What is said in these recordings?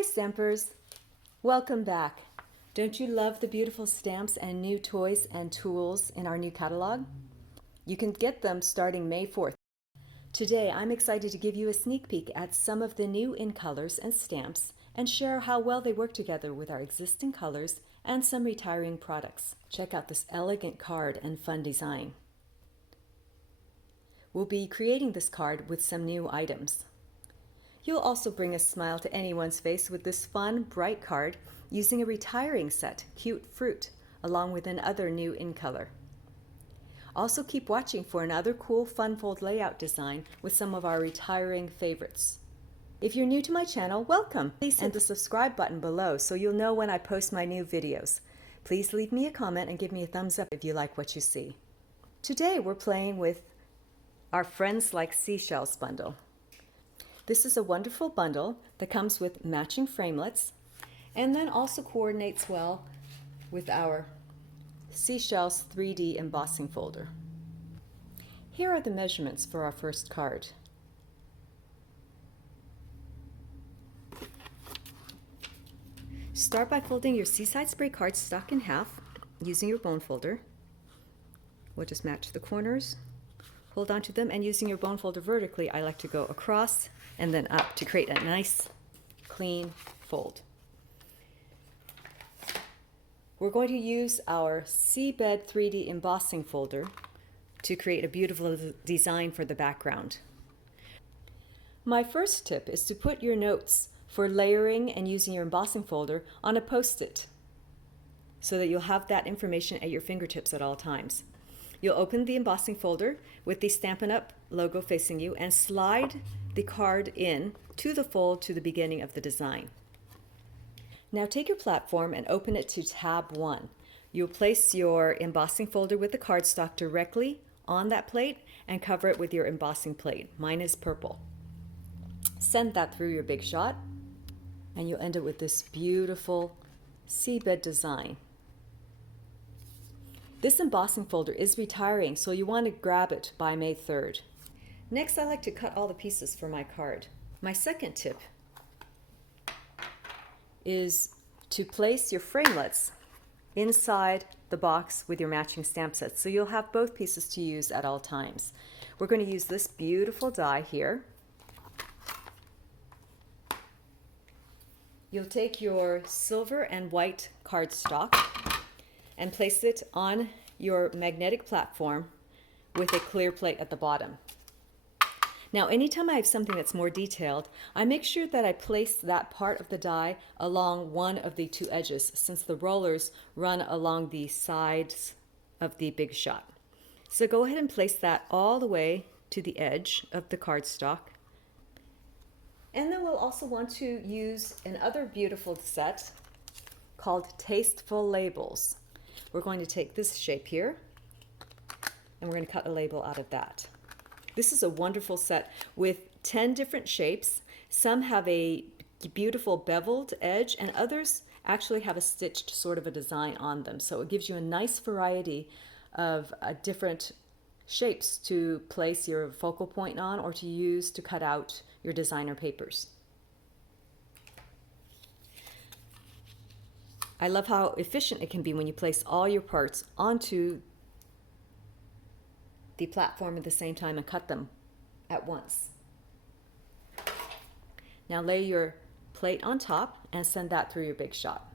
Hi Stampers! Welcome back. Don't you love the beautiful stamps and new toys and tools in our new catalog? You can get them starting May 4th. Today I'm excited to give you a sneak peek at some of the new in colors and stamps and share how well they work together with our existing colors and some retiring products. Check out this elegant card and fun design. We'll be creating this card with some new items. You'll also bring a smile to anyone's face with this fun, bright card using a retiring set, Cute Fruit, along with another new in color. Also keep watching for another cool fun fold layout design with some of our retiring favorites. If you're new to my channel, welcome! Please hit the subscribe button below so you'll know when I post my new videos. Please leave me a comment and give me a thumbs up if you like what you see. Today we're playing with our Friends Like Seashells bundle. This is a wonderful bundle that comes with matching framelits and then also coordinates well with our Seashells 3D embossing folder. Here are the measurements for our first card. Start by folding your Seaside spray cardstock in half using your bone folder. We'll just match the corners, hold onto them, and using your bone folder vertically, I like to go across and then up to create a nice clean fold. We're going to use our Seabed 3D embossing folder to create a beautiful design for the background. My first tip is to put your notes for layering and using your embossing folder on a post-it so that you'll have that information at your fingertips at all times. You'll open the embossing folder with the Stampin' Up! Logo facing you and slide the card in to the fold to the beginning of the design. Now take your platform and open it to tab 1. You'll place your embossing folder with the cardstock directly on that plate and cover it with your embossing plate. Mine is purple. Send that through your big shot and you'll end up with this beautiful seabed design. This embossing folder is retiring, so you want to grab it by May 3rd. Next, I like to cut all the pieces for my card. My second tip is to place your framelits inside the box with your matching stamp sets, so you'll have both pieces to use at all times. We're going to use this beautiful die here. You'll take your silver and white cardstock and place it on your magnetic platform with a clear plate at the bottom. Now, anytime I have something that's more detailed, I make sure that I place that part of the die along one of the two edges, since the rollers run along the sides of the big shot. So go ahead and place that all the way to the edge of the cardstock. And then we'll also want to use another beautiful set called Tasteful Labels. We're going to take this shape here and we're going to cut a label out of that. This is a wonderful set with 10 different shapes. Some have a beautiful beveled edge and others actually have a stitched sort of a design on them. So it gives you a nice variety of different shapes to place your focal point on or to use to cut out your designer papers. I love how efficient it can be when you place all your parts onto the platform at the same time and cut them at once. Now lay your plate on top and send that through your big shot.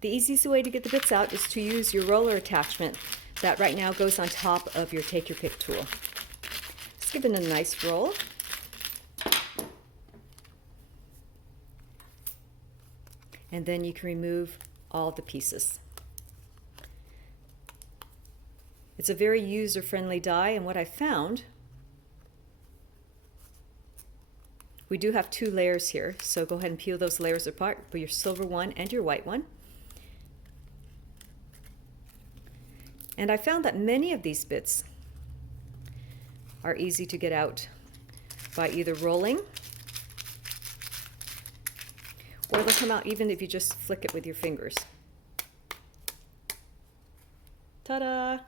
The easiest way to get the bits out is to use your roller attachment that right now goes on top of your Take Your Pick tool. Just give it a nice roll. And then you can remove all the pieces. It's a very user-friendly die, and what I found, we do have two layers here, so go ahead and peel those layers apart for your silver one and your white one. And I found that many of these bits are easy to get out by either rolling, or they'll come out even if you just flick it with your fingers. Ta-da!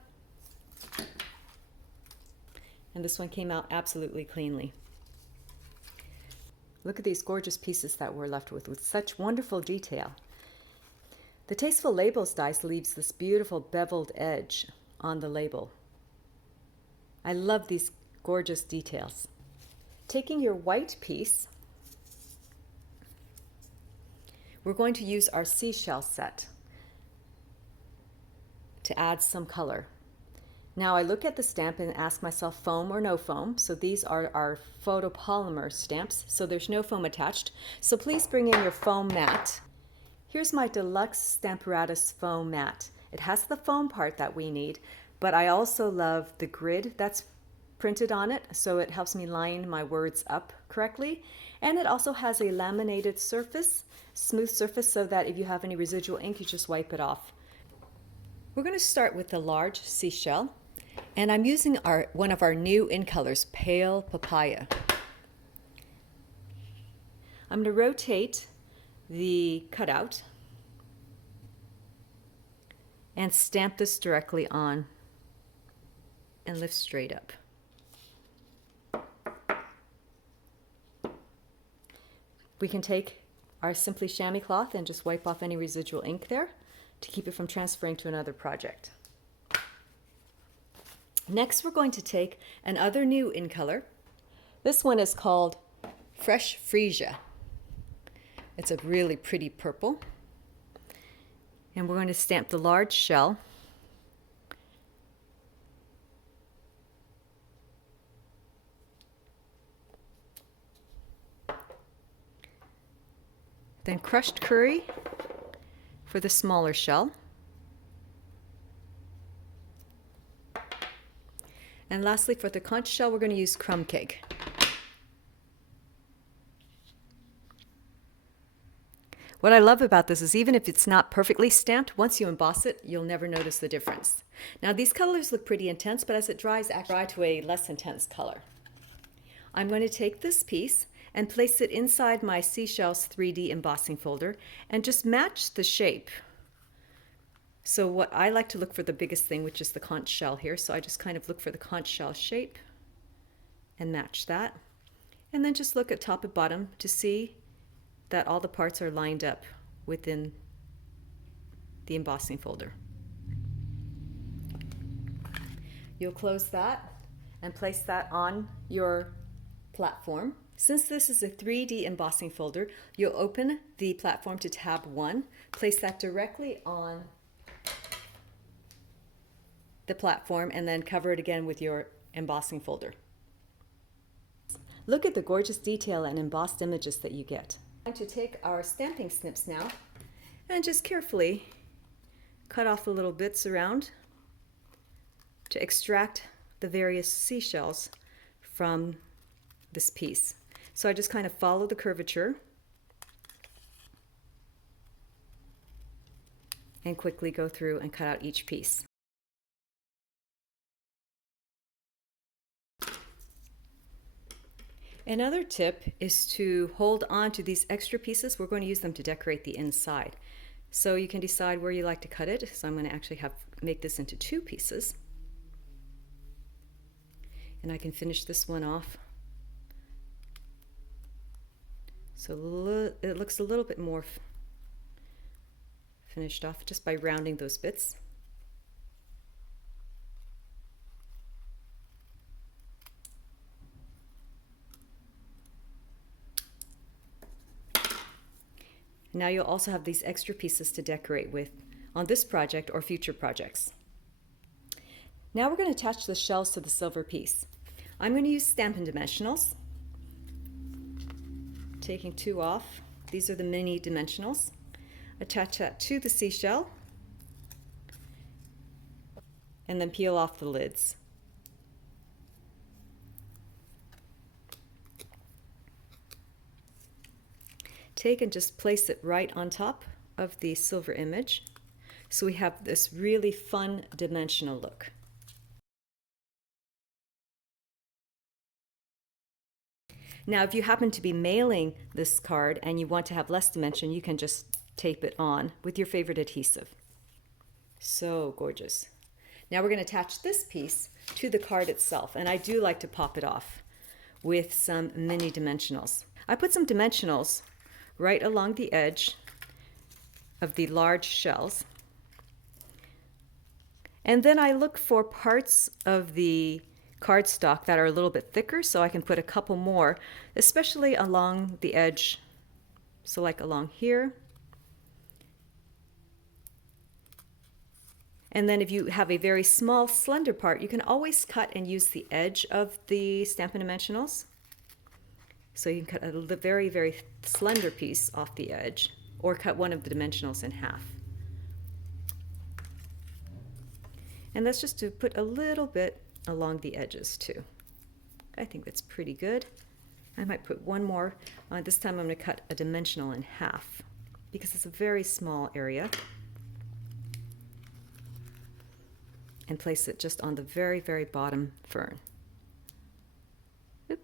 And this one came out absolutely cleanly. Look at these gorgeous pieces that we're left with such wonderful detail. The Tasteful Labels dies leaves this beautiful beveled edge on the label. I love these gorgeous details. Taking your white piece, we're going to use our seashell set to add some color. Now I look at the stamp and ask myself, foam or no foam? So these are our photopolymer stamps, so there's no foam attached. So please bring in your foam mat. Here's my deluxe Stamparatus foam mat. It has the foam part that we need, but I also love the grid that's printed on it, so it helps me line my words up correctly. And it also has a laminated surface, smooth surface, so that if you have any residual ink, you just wipe it off. We're going to start with the large seashell, and I'm using one of our new in colors, Pale Papaya. I'm going to rotate the cutout and stamp this directly on and lift straight up. We can take our Simply Chamois cloth and just wipe off any residual ink there to keep it from transferring to another project. Next, we're going to take another new in color. This one is called Fresh Freesia. It's a really pretty purple. And we're going to stamp the large shell. Then crushed curry for the smaller shell. And lastly, for the conch shell, we're going to use Crumbcake. What I love about this is even if it's not perfectly stamped, once you emboss it, you'll never notice the difference. Now these colors look pretty intense, but as it dries, actually dry to a less intense color. I'm going to take this piece and place it inside my Seashells 3D embossing folder and just match the shape. So what I like to look for the biggest thing, which is the conch shell here. So I just kind of look for the conch shell shape and match that. And then just look at top and bottom to see that all the parts are lined up within the embossing folder. You'll close that and place that on your platform. Since this is a 3D embossing folder, you'll open the platform to tab 1, place that directly on the platform, and then cover it again with your embossing folder. Look at the gorgeous detail and embossed images that you get. I'm going to take our stamping snips now and just carefully cut off the little bits around to extract the various seashells from this piece. So I just kind of follow the curvature and quickly go through and cut out each piece. Another tip is to hold on to these extra pieces. We're going to use them to decorate the inside. So you can decide where you like to cut it. So I'm going to actually make this into 2 pieces. And I can finish this one off. So it looks a little bit more finished off just by rounding those bits. Now you'll also have these extra pieces to decorate with on this project or future projects. Now we're going to attach the shells to the silver piece. I'm going to use Stampin' Dimensionals. Taking 2 off. These are the mini dimensionals. Attach that to the seashell and then peel off the lids. Take and just place it right on top of the silver image. So we have this really fun dimensional look. Now, if you happen to be mailing this card and you want to have less dimension, you can just tape it on with your favorite adhesive. So gorgeous. Now we're going to attach this piece to the card itself, and I do like to pop it off with some mini dimensionals. I put some dimensionals right along the edge of the large shells. And then I look for parts of the cardstock that are a little bit thicker, so I can put a couple more, especially along the edge. So like along here. And then if you have a very small, slender part, you can always cut and use the edge of the Stampin' Dimensionals. So you can cut a very, very slender piece off the edge, or cut one of the dimensionals in half. And that's just to put a little bit along the edges too. I think that's pretty good. I might put one more. This time I'm going to cut a dimensional in half because it's a very small area. And place it just on the very, very bottom fern. Oop.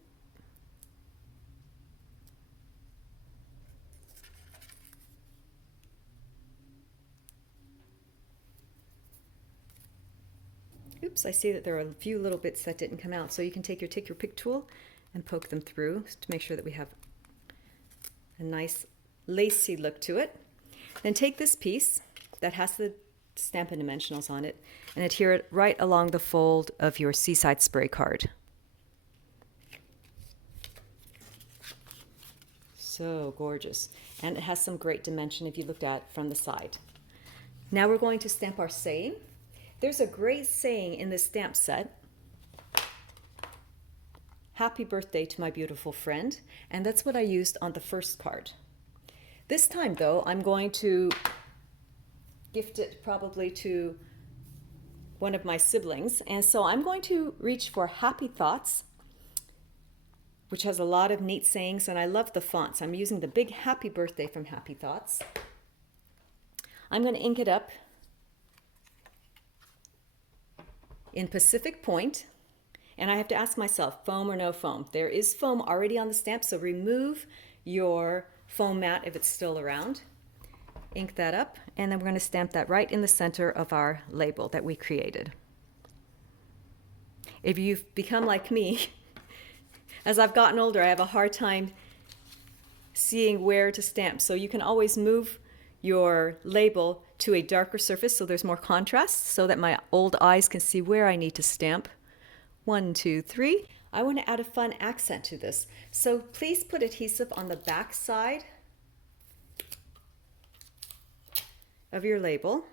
Oops, I see that there are a few little bits that didn't come out, so you can take your pick tool and poke them through to make sure that we have a nice lacy look to it. Then take this piece that has the Stampin' Dimensionals on it and adhere it right along the fold of your Seaside spray card. So gorgeous. And it has some great dimension if you looked at it from the side. Now we're going to stamp our saying. There's a great saying in this stamp set. Happy birthday to my beautiful friend. And that's what I used on the first card. This time though, I'm going to gift it probably to one of my siblings. And so I'm going to reach for Happy Thoughts, which has a lot of neat sayings, and I love the fonts. I'm using the big Happy Birthday from Happy Thoughts. I'm going to ink it up in Pacific Point, and I have to ask myself, foam or no foam? There is foam already on the stamp, so remove your foam mat if it's still around. Ink that up, and then we're going to stamp that right in the center of our label that we created. If you've become like me, as I've gotten older, I have a hard time seeing where to stamp. So you can always move your label to a darker surface so there's more contrast, so that my old eyes can see where I need to stamp. 1, 2, 3. I want to add a fun accent to this. So please put adhesive on the back side of your label.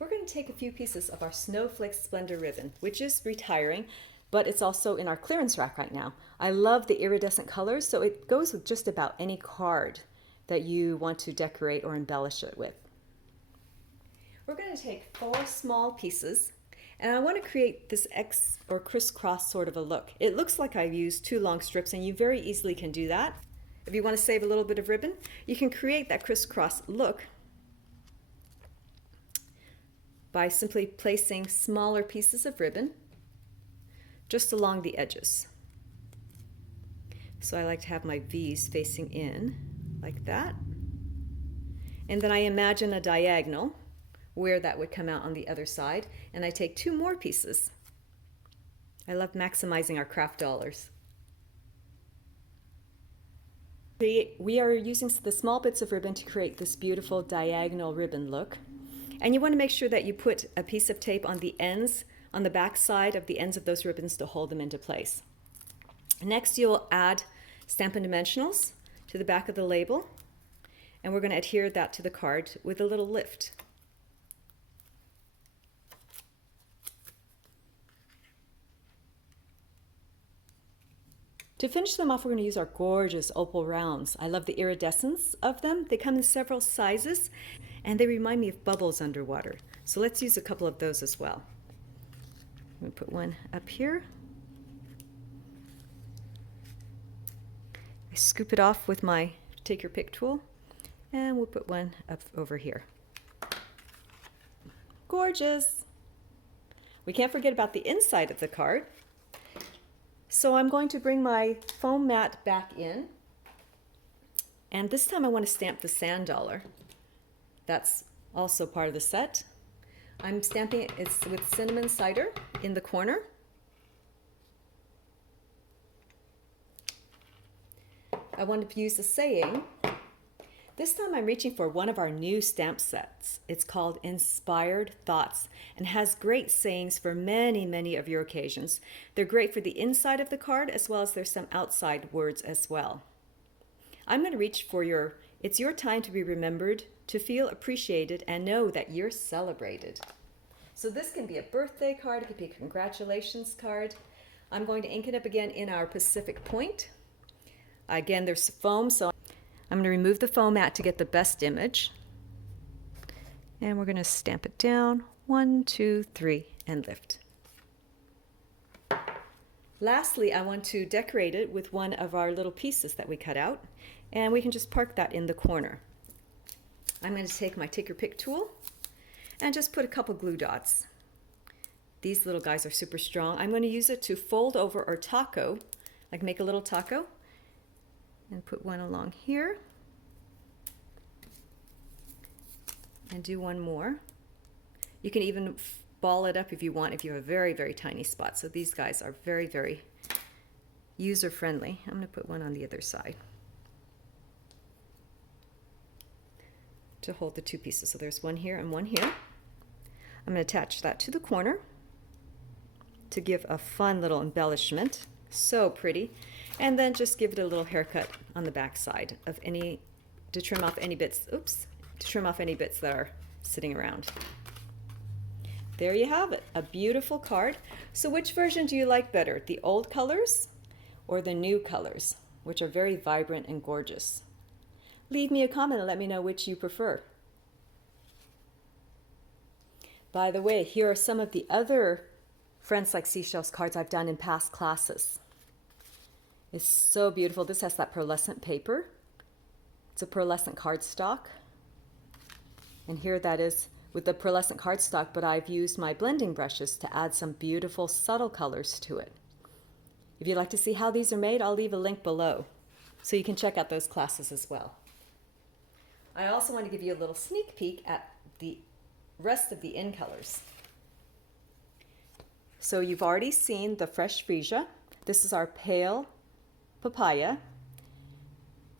We're going to take a few pieces of our Snowflake Splendor ribbon, which is retiring, but it's also in our clearance rack right now. I love the iridescent colors, so it goes with just about any card that you want to decorate or embellish it with. We're going to take 4 small pieces, and I want to create this X or crisscross sort of a look. It looks like I've used 2 long strips, and you very easily can do that. If you want to save a little bit of ribbon, you can create that crisscross look by simply placing smaller pieces of ribbon just along the edges. So I like to have my V's facing in like that. And then I imagine a diagonal where that would come out on the other side, and I take 2 more pieces. I love maximizing our craft dollars. We are using the small bits of ribbon to create this beautiful diagonal ribbon look. And you want to make sure that you put a piece of tape on the ends, on the back side of the ends of those ribbons to hold them into place. Next, you'll add Stampin' Dimensionals to the back of the label, and we're going to adhere that to the card with a little lift. To finish them off, we're going to use our gorgeous opal rounds. I love the iridescence of them. They come in several sizes, and they remind me of bubbles underwater. So let's use a couple of those as well. I'm going to put one up here. I scoop it off with my take your pick tool, and we'll put one up over here. Gorgeous! We can't forget about the inside of the card. So I'm going to bring my foam mat back in, and this time I want to stamp the sand dollar. That's also part of the set. I'm stamping it with cinnamon cider in the corner. I wanted to use the saying. This time I'm reaching for one of our new stamp sets. It's called Inspired Thoughts and has great sayings for many, many of your occasions. They're great for the inside of the card as well as there's some outside words as well. I'm going to reach for it's your time to be remembered, to feel appreciated, and know that you're celebrated. So this can be a birthday card, it could be a congratulations card. I'm going to ink it up again in our Pacific Point. Again, there's foam, so I'm going to remove the foam mat to get the best image. And we're going to stamp it down. 1, 2, 3, and lift. Lastly, I want to decorate it with one of our little pieces that we cut out. And we can just park that in the corner. I'm going to take my take your pick tool and just put a couple glue dots. These little guys are super strong. I'm going to use it to fold over or taco, like make a little taco. And put one along here. And do one more. You can even ball it up if you want, if you have a very, very tiny spot. So these guys are very, very user-friendly. I'm going to put one on the other side to hold the two pieces. So there's one here and one here. I'm going to attach that to the corner to give a fun little embellishment. So pretty. And then just give it a little haircut on the back side of to trim off any bits, to trim off any bits that are sitting around. There you have it, a beautiful card. So which version do you like better, the old colors or the new colors, which are very vibrant and gorgeous? Leave me a comment and let me know which you prefer. By the way, here are some of the other Friends Like Seashells cards I've done in past classes. It's so beautiful. This has that pearlescent paper. It's a pearlescent cardstock. And here that is with the pearlescent cardstock, but I've used my blending brushes to add some beautiful subtle colors to it. If you'd like to see how these are made, I'll leave a link below so you can check out those classes as well. I also want to give you a little sneak peek at the rest of the in colors. So you've already seen the fresh Freesia. This is our pale Papaya.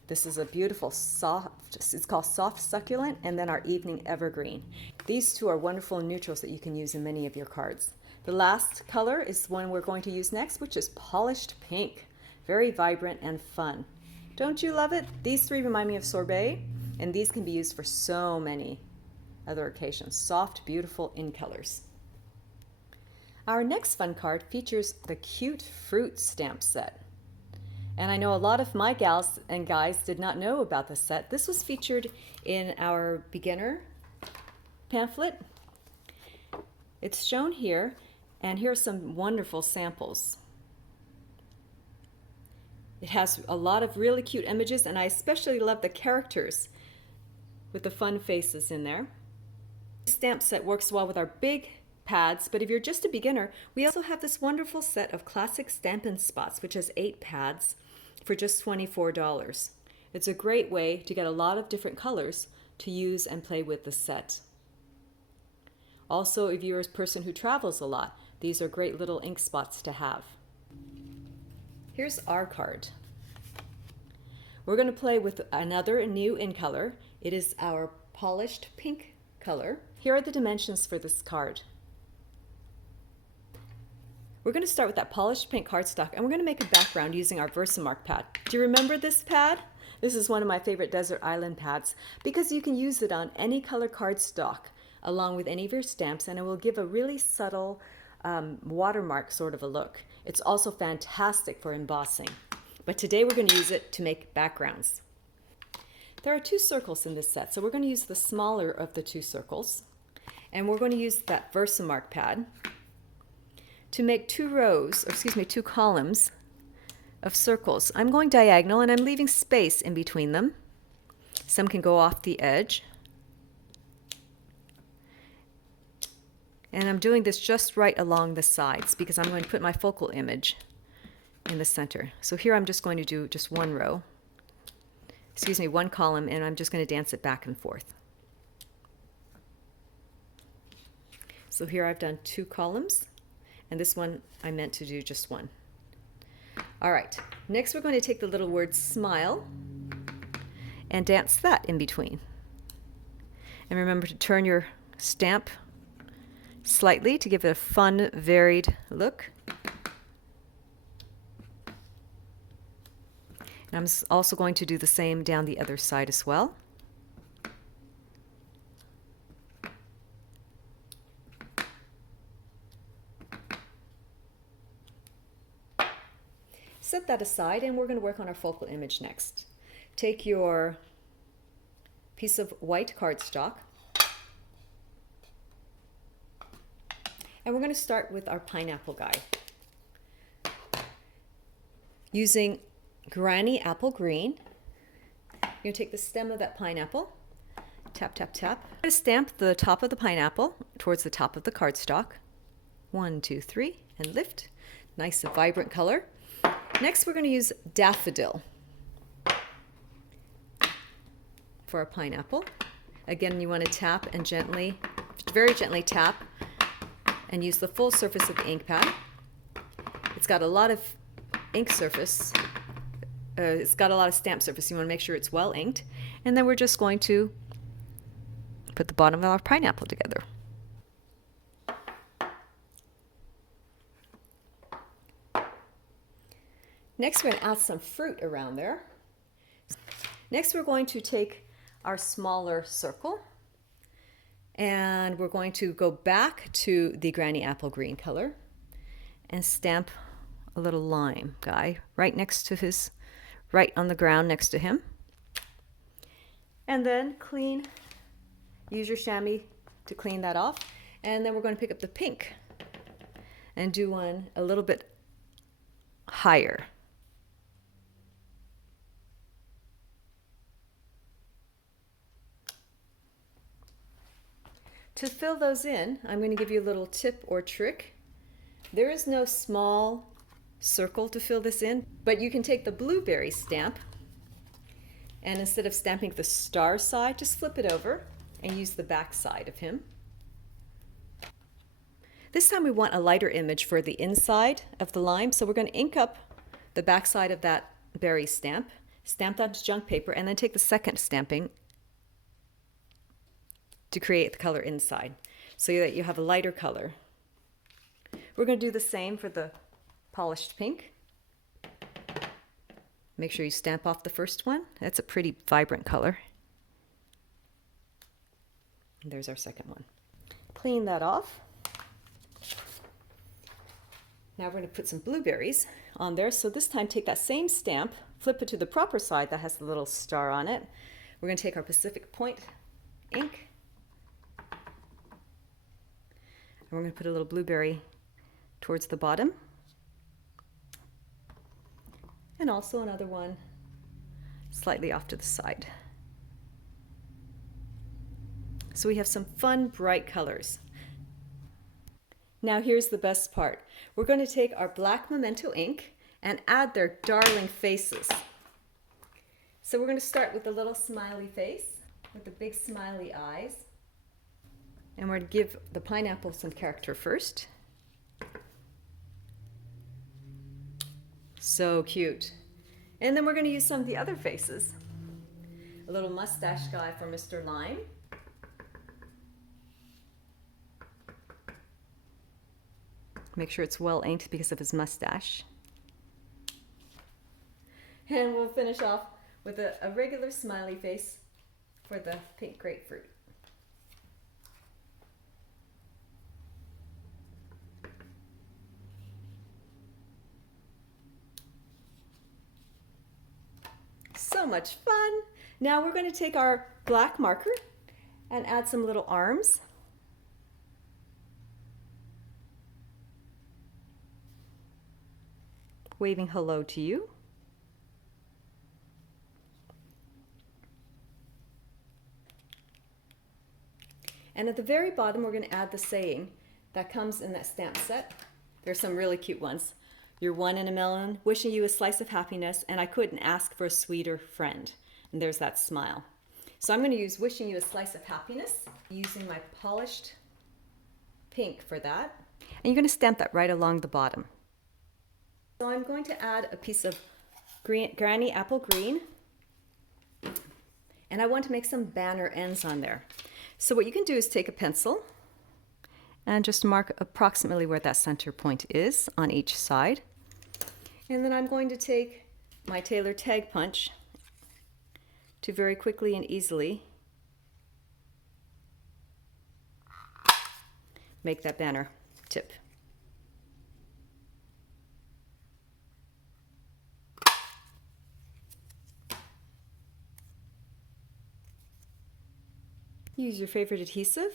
This is a beautiful soft, it's called Soft Succulent, and then our Evening Evergreen. These two are wonderful neutrals that you can use in many of your cards. The last color is one we're going to use next, which is Polished Pink. Very vibrant and fun. Don't you love it? These three remind me of sorbet, and these can be used for so many other occasions. Soft, beautiful in colors. Our next fun card features the Cute Fruit stamp set. And I know a lot of my gals and guys did not know about this set. This was featured in our beginner pamphlet. It's shown here, and here are some wonderful samples. It has a lot of really cute images, and I especially love the characters with the fun faces in there. This stamp set works well with our big pads, but if you're just a beginner, we also have this wonderful set of classic Stampin' spots, which has 8 pads for just $24. It's a great way to get a lot of different colors to use and play with the set. Also, if you're a person who travels a lot, these are great little ink spots to have. Here's our card. We're going to play with another new in color. It is our Polished Pink color. Here are the dimensions for this card. We're going to start with that Polished Pink cardstock, and we're going to make a background using our Versamark pad. Do you remember this pad? This is one of my favorite desert island pads because you can use it on any color cardstock along with any of your stamps, and it will give a really subtle watermark sort of a look. It's also fantastic for embossing, but today we're going to use it to make backgrounds. There are 2 circles in this set, so we're going to use the smaller of the 2 circles, and we're going to use that Versamark pad to make 2 columns of circles. I'm going diagonal and I'm leaving space in between them. Some can go off the edge. And I'm doing this just right along the sides because I'm going to put my focal image in the center. So here I'm just going to do just one column, and I'm just going to dance it back and forth. So here I've done 2 columns. And this one I meant to do just one. All right, next we're going to take the little word smile and dance that in between. And remember to turn your stamp slightly to give it a fun, varied look. And I'm also going to do the same down the other side as well. Set that aside, and we're going to work on our focal image next. Take your piece of white cardstock, and we're going to start with our pineapple guy. Using Granny Apple Green, you're going to take the stem of that pineapple, tap, tap, tap. I'm going to stamp the top of the pineapple towards the top of the cardstock. 1, 2, 3, and lift. Nice and vibrant color. Next, we're going to use Daffodil for our pineapple. Again, you want to tap and gently, very gently tap, and use the full surface of the ink pad. It's got a lot of ink surface. It's got a lot of stamp surface. You want to make sure it's well inked. And then we're just going to put the bottom of our pineapple together. Next, we're going to add some fruit around there. Next, we're going to take our smaller circle, and we're going to go back to the Granny Apple Green color and stamp a little lime guy right next to his, right on the ground next to him. And then clean, use your chamois to clean that off. And then we're going to pick up the pink and do one a little bit higher. To fill those in, I'm going to give you a little tip or trick. There is no small circle to fill this in, but you can take the blueberry stamp, and instead of stamping the star side, just flip it over and use the back side of him. This time we want a lighter image for the inside of the lime, so we're going to ink up the back side of that berry stamp, stamp that onto junk paper, and then take the second stamping to create the color inside so that you have a lighter color. We're going to do the same for the polished pink. Make sure you stamp off the first one. That's a pretty vibrant color. And there's our second one. Clean that off. Now we're going to put some blueberries on there. So this time take that same stamp, flip it to the proper side that has the little star on it. We're going to take our Pacific Point ink, and we're going to put a little blueberry towards the bottom, and also another one slightly off to the side. So we have some fun, bright colors. Now here's the best part. We're going to take our black Memento ink and add their darling faces. So we're going to start with the little smiley face with the big smiley eyes. And we're going to give the pineapple some character first. So cute. And then we're going to use some of the other faces. A little mustache guy for Mr. Lime. Make sure it's well inked because of his mustache. And we'll finish off with a regular smiley face for the pink grapefruit. So much fun. Now we're going to take our black marker and add some little arms. Waving hello to you. And at the very bottom, we're going to add the saying that comes in that stamp set. There's some really cute ones. You're one in a million, wishing you a slice of happiness, and I couldn't ask for a sweeter friend. And there's that smile. So I'm going to use wishing you a slice of happiness, using my polished pink for that. And you're going to stamp that right along the bottom. So I'm going to add a piece of granny apple green, and I want to make some banner ends on there. So what you can do is take a pencil and just mark approximately where that center point is on each side. And then I'm going to take my Tailor tag punch to very quickly and easily make that banner tip. Use your favorite adhesive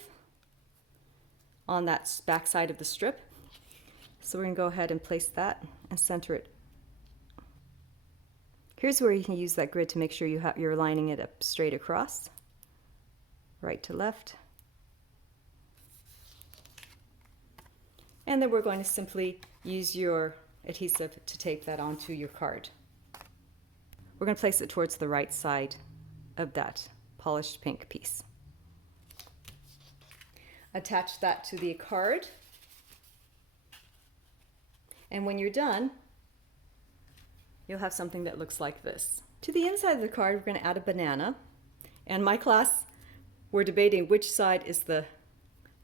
on that back side of the strip. So we're going to go ahead and place that and center it. Here's where you can use that grid to make sure you're lining it up straight across, right to left. And then we're going to simply use your adhesive to tape that onto your card. We're going to place it towards the right side of that polished pink piece. Attach that to the card. And when you're done, you'll have something that looks like this. To the inside of the card, we're going to add a banana. And my class, we're debating which side is the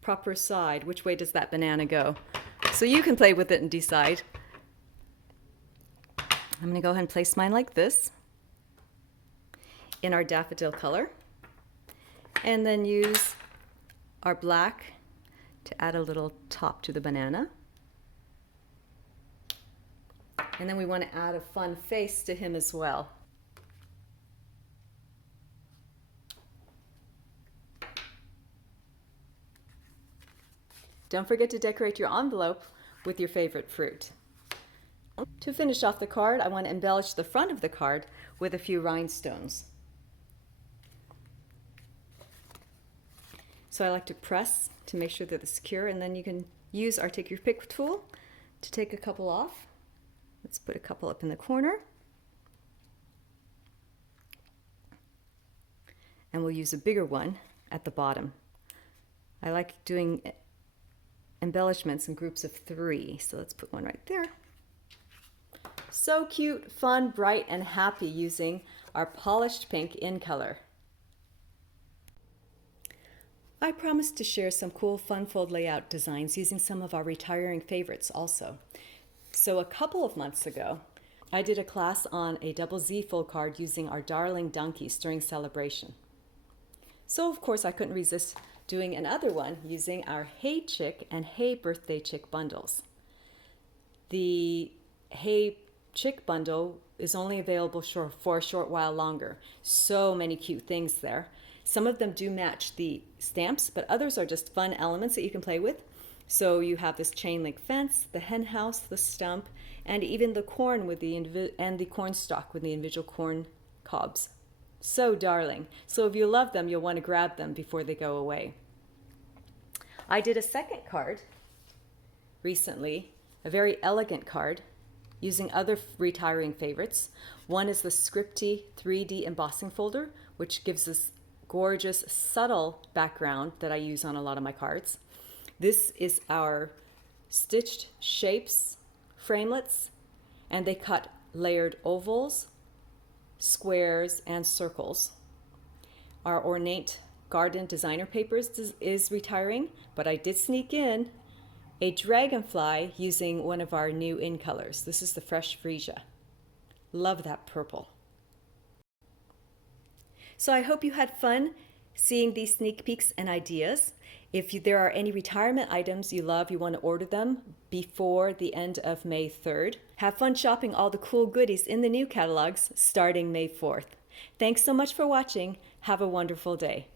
proper side, which way does that banana go. So you can play with it and decide. I'm going to go ahead and place mine like this in our daffodil color, and then use our black to add a little top to the banana. And then we want to add a fun face to him as well. Don't forget to decorate your envelope with your favorite fruit. To finish off the card, I want to embellish the front of the card with a few rhinestones. So I like to press to make sure that it's secure, and then you can use our Take Your Pick tool to take a couple off. Let's put a couple up in the corner. And we'll use a bigger one at the bottom. I like doing embellishments in groups of 3, so let's put one right there. So cute, fun, bright, and happy using our polished pink in color. I promised to share some cool fun fold layout designs using some of our retiring favorites also. So a couple of months ago, I did a class on a double Z fold card using our darling donkeys during celebration. So of course I couldn't resist doing another one using our Hey Chick and Hey Birthday Chick bundles. The Hey Chick bundle is only available for a short while longer. So many cute things there. Some of them do match the stamps, but others are just fun elements that you can play with. So you have this chain link fence, the hen house, the stump, and even the corn with the corn stalk with the individual corn cobs. So darling. So if you love them, you'll want to grab them before they go away. I did a second card recently, a very elegant card, using other retiring favorites. One is the Scripty 3D embossing folder, which gives this gorgeous, subtle background that I use on a lot of my cards. This is our stitched shapes framelits, and they cut layered ovals, squares, and circles. Our ornate garden designer papers is retiring, but I did sneak in a dragonfly using one of our new in colors. This is the fresh Freesia. Love that purple. So I hope you had fun seeing these sneak peeks and ideas. If there are any retirement items you love, you want to order them before the end of May 3rd. Have fun shopping all the cool goodies in the new catalogs starting May 4th. Thanks so much for watching. Have a wonderful day.